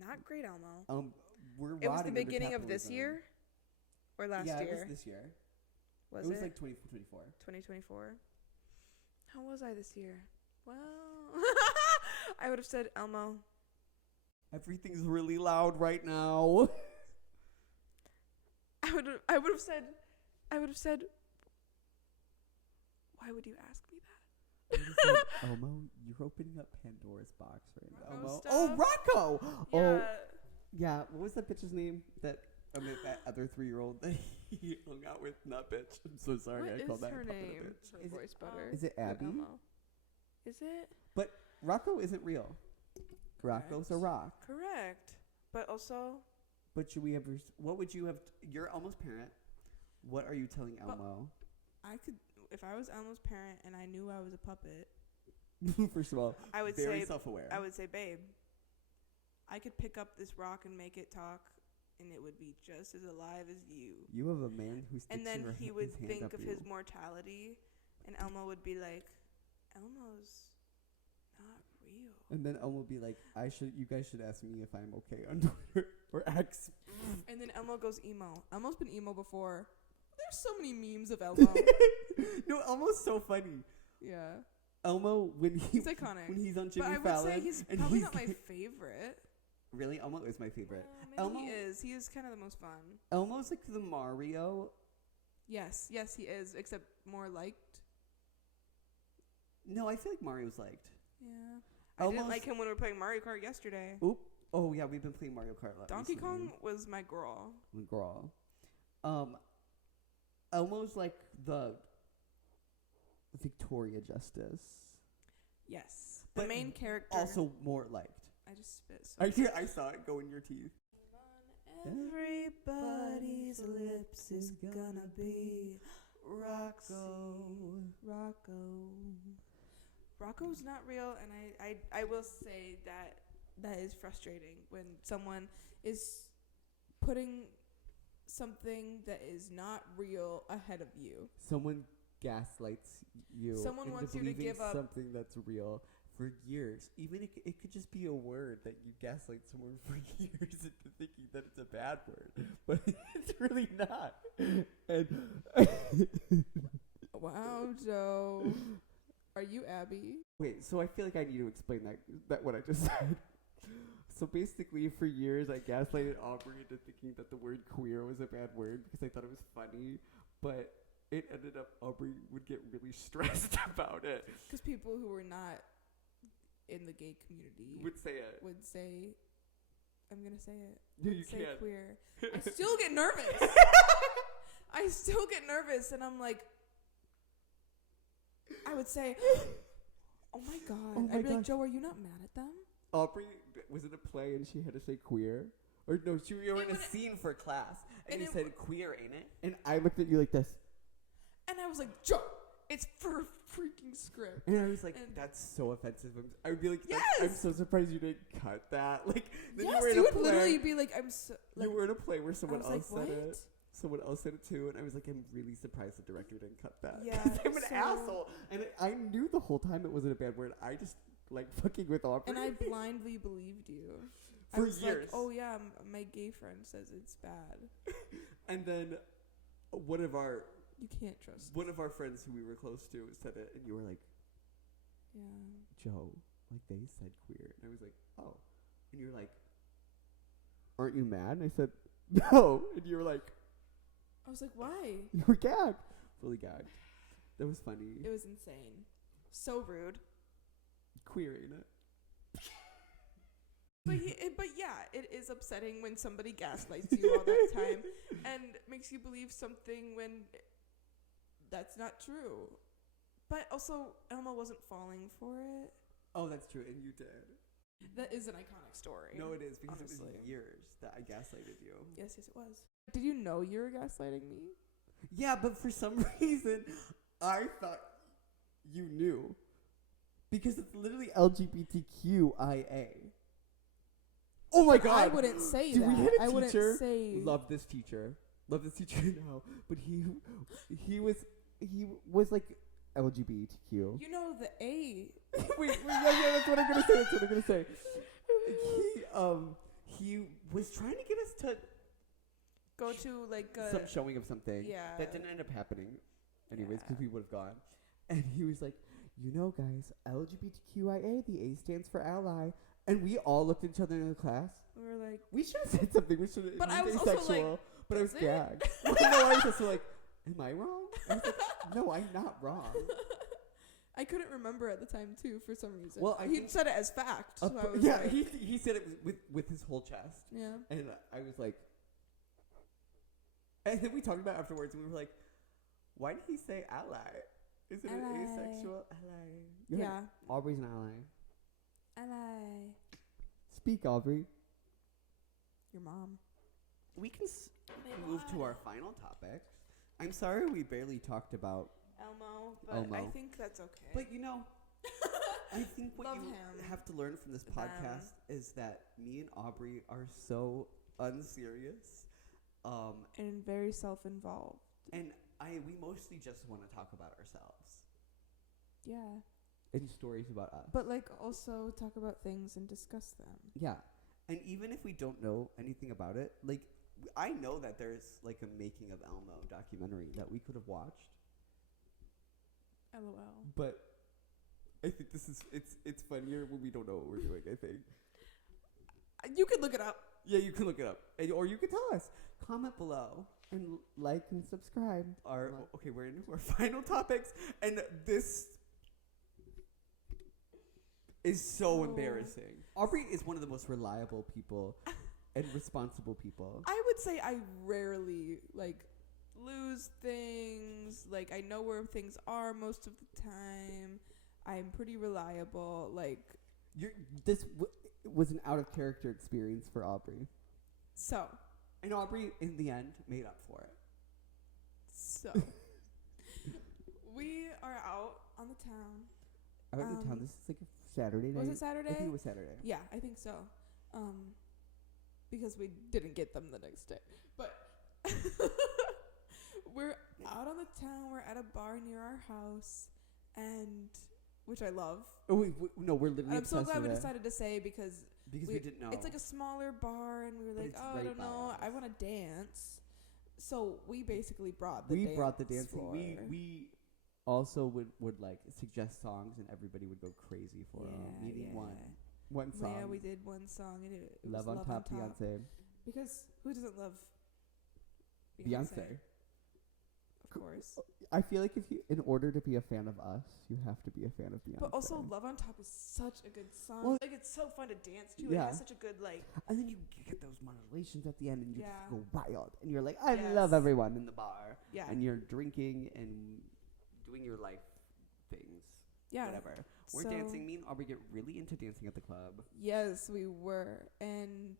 not great, Elmo. We're It was the rotting under beginning of this capitalism. year? Or last yeah, year? it was this year. Was it was it? like 2024. 2024? How was I this year? Well, I would have said, Elmo, Everything's really loud right now. I would have said, why would you ask me that? Elmo, you're opening up Pandora's box right now. Rocco Elmo. stuff? Oh, Rocco! Yeah. Oh, yeah. What was that bitch's name? That other 3-year-old that he hung out with? Not bitch. I'm so sorry. What I is called that her puppet a name? bitch. Her Is it- voice better. Is it than Abby? Elmo. Is it? But Rocco isn't real. Rocco's a rock. Correct. But also, But should we ever? What would you have? You're Elmo's parent. What are you telling But- Elmo? I could, if I was Elmo's parent and I knew I was a puppet, First of all, I would very say, self-aware. I would say, babe, I could pick up this rock and make it talk, and it would be just as alive as you. You have a man who sticks And then his he would hand think up of you. his mortality, and Elmo would be like, Elmo's not real. And then Elmo will be like, you guys should ask me if I'm okay on Twitter or X. And then Elmo goes emo. Elmo's been emo before. There's so many memes of Elmo. No, Elmo's so funny. Yeah. Elmo, when He's iconic. when he's on Jimmy But I would Fallon, say he's and probably he's not my favorite. really, Elmo is my favorite. Maybe Elmo- he is. He is kind of the most fun. Elmo's like the Mario. Yes, he is, except more liked. No, I feel like Mario's liked. Yeah. I didn't Elmo's- like him when we were playing Mario Kart yesterday. Oop. Oh yeah, we've been playing Mario Kart a lot. Donkey recently. Kong was my girl. Girl. Elmo's like the Victoria Justice. Yes. The But main character. Also more liked. I just spit. I saw it go in your teeth. Everybody's lips is gonna be Rocco's not real, and I will say that is frustrating when someone is putting something that is not real ahead of you. Someone gaslights you. Someone into wants you to believing give up. something that's real for years. Even it could just be a word that you gaslight someone for years into thinking that it's a bad word, but it's really not. And Wow, Joe. Are you Abby? wait, so I feel like I need to explain that what I just said. So basically, for years, I gaslighted Aubree into thinking that the word queer was a bad word because I thought it was funny, but it ended up Aubree would get really stressed about it. Because people who were not in the gay community Would say it. would say, I'm going to say it. No, you Say can't. queer. I still get nervous. I still get nervous, and I'm like, I would say, oh my God. Oh my I'd be like, gosh. Joe, are you not mad at them? Aubree was in a play and she had to say queer. Or no, we were in a would- scene for class and and you it said queer, ain't it? And I looked at you like this. And I was like, Joe, it's for a freaking script. And I was like, And- that's so offensive. I would be like, Yes! I'm so surprised you didn't cut that. Like, then Yes, you were in you a would play. literally be like, I'm so. Like, You were in a play where someone was else like, said what? it. Someone else said it too, and I was like, I'm really surprised the director didn't cut that. Yeah, 'Cause I'm an so- asshole, and I knew the whole time it wasn't a bad word. I just like fucking with Aubree. and I blindly believed you. I For was years. like, oh yeah, my gay friend says it's bad. And then one of our You can't trust. friends who we were close to said it, and you were like, Yeah. Joe, like they said queer, and I was like, oh, and you're like, aren't you mad? And I said, no, and you were like, I was like, why? you were gagged, fully gagged. That was funny. It was insane. So rude. Queer, ain't it? But yeah, it is upsetting when somebody gaslights you all that time and makes you believe something when that's not true. But also, Elmo wasn't falling for it. Oh, that's true, and you did. That is an iconic story. No, it is, because it honestly. was years that I gaslighted you. Yes, it was. Did you know you were gaslighting me? Yeah, but for some reason, I thought you knew. Because it's literally LGBTQIA. Oh my god! I wouldn't say Dude, that. we had a I wouldn't teacher. say. Love this teacher. Love this teacher now. But he was like LGBTQ. You know the A. wait, yeah, that's what I'm gonna say. That's what I'm gonna say. He was trying to get us to Go to like some showing of something. Yeah. That didn't end up happening, anyways, because Yeah. we would have gone. And he was like, you know, guys, LGBTQIA, the A stands for ally. And we all looked at each other in the class. we were like, We should have said something. We should have. But I was also like, but I was is it? gagged. No, I was just like, am I wrong? I was like, no, I'm not wrong. I couldn't remember at the time too for some reason. Well, I he think- said it as fact. So I was Yeah, like, he said it with his whole chest. yeah. And I was like, and then we talked about it afterwards, and we were like, why did he say ally? Is it an Ally. asexual ally? Yeah. Aubrey's an ally. Ally. Speak, Aubrey. Your mom. We can move to our final topic. I'm sorry we barely talked about, Elmo, but I Elmo. think that's okay. but you know, I think what Love you him. have to learn from this podcast is that me and Aubrey are so unserious, and very self-involved. and we mostly just want to talk about ourselves. Yeah. And stories about us. But like also talk about things and discuss them. Yeah, and even if we don't know anything about it, like I know that there's like a making of Elmo documentary that we could have watched, LOL. But I think it's funnier when we don't know what we're doing, I think. You could look it up. Yeah, you can look it up. Or you can tell us. Comment below. And like and subscribe. Okay, we're into our final topics, and this is so Oh. embarrassing. Aubrey is one of the most reliable people and responsible people. I would say I rarely like lose things. Like I know where things are most of the time. I'm pretty reliable. Like This was an out of character experience for Aubrey. so. And Aubrey, in the end, made up for it. So we are out on the town. Out in town. This is like a Saturday night. Was it Saturday? I think it was Saturday. Yeah, I think so. Because we didn't get them the next day. But we're out on the town. We're at a bar near our house, and which I love. Oh, no, we're literally And I'm so obsessed glad we with it. decided to say because We didn't know. it's like a smaller bar, and we were But like, it's oh, I right don't by know, us. I want to dance. So we basically brought the dance brought the dancing. floor. We also would like suggest songs, and everybody would go crazy for them. Yeah, Meaning yeah. one song. Yeah, we did one song, and it was Love on Top, Beyonce. Because who doesn't love Beyonce. Of course. I feel like in order to be a fan of us, you have to be a fan of Beyonce. But also, Love on Top is such a good song. Well- like it's so fun to dance to. It Yeah. has such a good like. and then you get those modulations at the end, and you Yeah. just go wild, and you're like, I Yes. love everyone in the bar, Yeah. and you're drinking and doing your life things. Yeah. Whatever. We're So- dancing. Me and Aubrey get really into dancing at the club. Yes, we were, and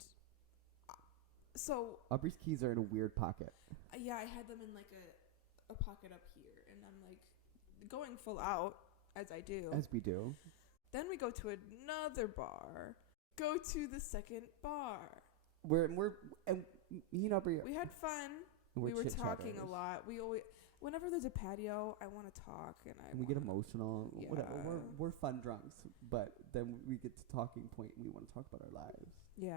so Aubrey's keys are in a weird pocket. yeah, I had them in like a pocket up here, and I'm like going full out as I do. As we do. Then we go to another bar. Go to the second bar. And me and Aubrey. We had fun. we're We were talking a chit-chatters. lot. We always, whenever there's a patio, I want to talk, and We get emotional. Whatever. Yeah. We're fun drunks, but then we get to talking point, and we want to talk about our lives. Yeah.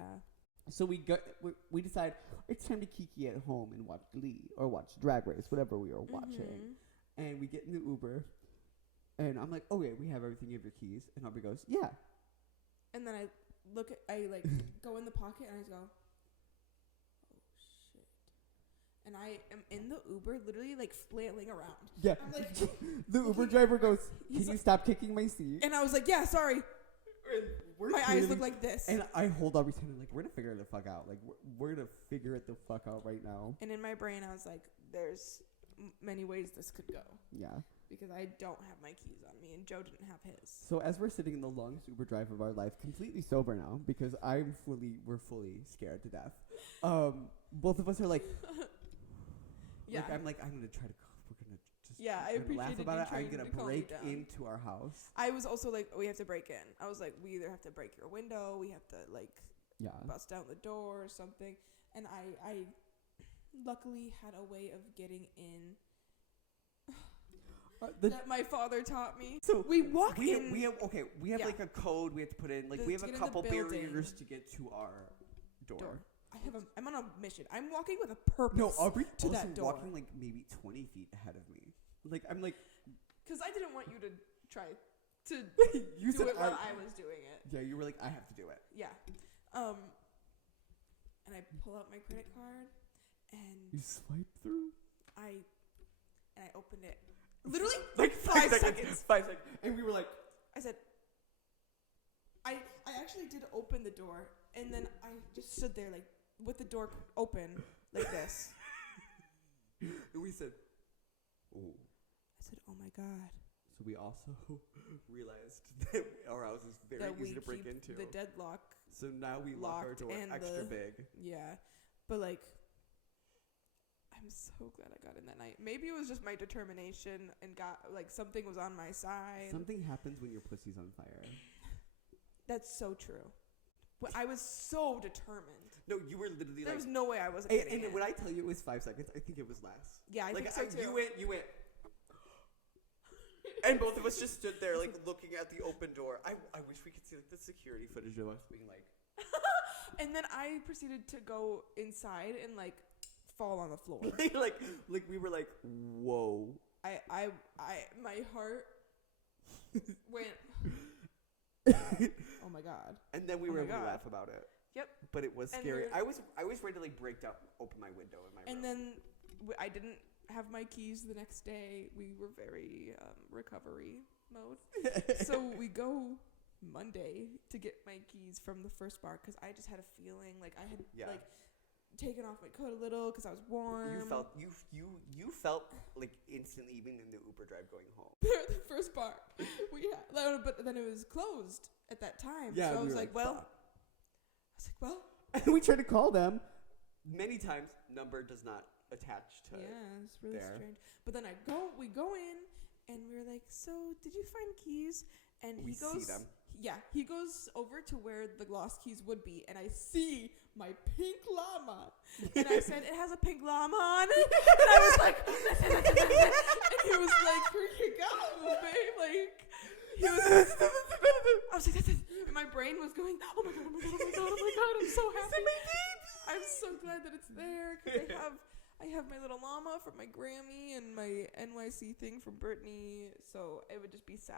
So we decide it's time to kiki at home and watch Glee or watch Drag Race, whatever we were watching. And we get in the Uber, and I'm like, okay, we have everything. You have your keys. And Aubrey goes, yeah. And then I like go in the pocket, and I just go, oh shit. And I I am in the Uber, literally like flailing around. Yeah. I'm like, The Uber driver goes, He's "Can you like- stop kicking my seat?" and I was like, yeah, sorry. We're My eyes clearly- look like this. And I hold Aubree hand, like, we're gonna figure it the fuck out. Like, we're gonna figure it the fuck out right now. And in my brain, I was like, there's many ways this could go. Yeah. Because I don't have my keys on me, and Joe didn't have his. So as we're sitting in the longest Uber drive of our life, completely sober now, because we're fully scared to death. Both of us are like, Yeah. like, I'm gonna try to, we're gonna just, Yeah, I we're gonna laugh appreciated about you it. I'm trying gonna to calm me break down. into our house. I was also like, we have to break in. I was like, we either have to break your window, we have to like Yeah. bust down the door or something. And I luckily had a way of getting in that my father taught me. So we walk in. We have Yeah. like a code we have to put in. Like we have To a get in the couple building. barriers to get to our door. I'm on a mission. I'm walking with a purpose. No, Aubree to also that door. walking like maybe 20 feet ahead of me. Like I'm like, Because I didn't want you to try to you do said it while I was doing it. Yeah, you were like, I have to do it. Yeah. And I pull out my credit card and You swipe through. I opened it. Literally Like 5 seconds. 5 seconds. And we were like, I said, I actually did open the door, and then I just stood there like with the door open like this. and we said, oh. I said, oh my God. So we also realized that our house is very That easy we to break keep into. the deadlock. So now we lock our locked door and extra the- big. Yeah. But like, I'm so glad I got in that night. Maybe it was just my determination and got like something was on my side. Something happens when your pussy's on fire. That's so true. But I was so determined. No, you were literally There like. was no way I wasn't And, getting and it. when I tell you it was 5 seconds, I think it was less. Yeah, I like think so too. You went. And both of us just stood there, like looking at the open door. I wish we could see like the security footage of us being like. And then I proceeded to go inside and like fall on the floor. like we were like, whoa. My heart went. Oh my God. And then we Oh were my able to God. laugh about it. Yep. But it was And scary. we're- I was ready to like open my window in my room. And then I didn't have my keys the next day. We were very recovery mode. So we go Monday to get my keys from the first bar because I just had a feeling like I had like taken off my coat a little because I was warm. You felt like instantly even in the Uber drive going home. The first bar we had, but then it was closed at that time. Yeah, so I we was were like, fuck. well. We tried to call them. Many times, number does not attach to. Yeah, it's really there. strange. But then we go in, and we're like, so did you find keys? And We he goes, see them. Yeah, he goes over to where the lost keys would be, and I see my pink llama. And I said, it has a pink llama on it. And I was like, and he was like, here you go, babe. Like, he was, I was like, that's it. And my brain was going, oh my God, oh my God, oh my God, oh my God. I'm so happy. I'm so glad that it's there because I have my little llama from my Grammy and my NYC thing from Brittany. So it would just be sad